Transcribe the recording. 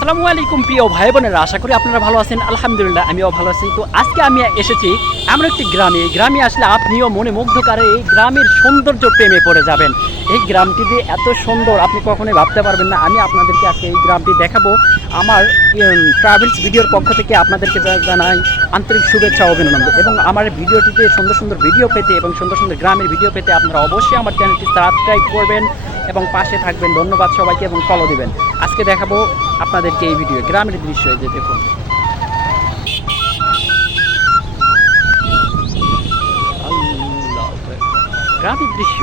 আসসালামু আলাইকুম প্রিয় ভাই বোনেরা, আশা করি আপনারা ভালো আছেন। আলহামদুলিল্লাহ আমিও ভালো আছি। তো আজকে আমি এসেছি এমন একটি গ্রামে। এই গ্রামে আসলে আপনিও মনে মুগ্ধকারে এই গ্রামের সৌন্দর্য প্রেমে পড়ে যাবেন। এই গ্রামটি যে এত সুন্দর আপনি কখনোই ভাবতে পারবেন না। আমি আপনাদেরকে আজকে এই গ্রামটি দেখাবো। আমার ট্রাভেলস ভিডিওর পক্ষ থেকে আপনাদেরকে জানাই আন্তরিক শুভেচ্ছা ও অভিনন্দন। এবং আমার ভিডিওটিতে সুন্দর সুন্দর ভিডিও পেতে এবং সুন্দর সুন্দর গ্রামের ভিডিও পেতে আপনারা অবশ্যই আমার চ্যানেলটি সাবস্ক্রাইব করবেন এবং পাশে থাকবেন। ধন্যবাদ সবাইকে এবং ফলো দিবেন। আজকে দেখাবো আপনাদেরকে এই ভিডিও গ্রামের দৃশ্য। এই যে দেখুন, গ্রামের দৃশ্য।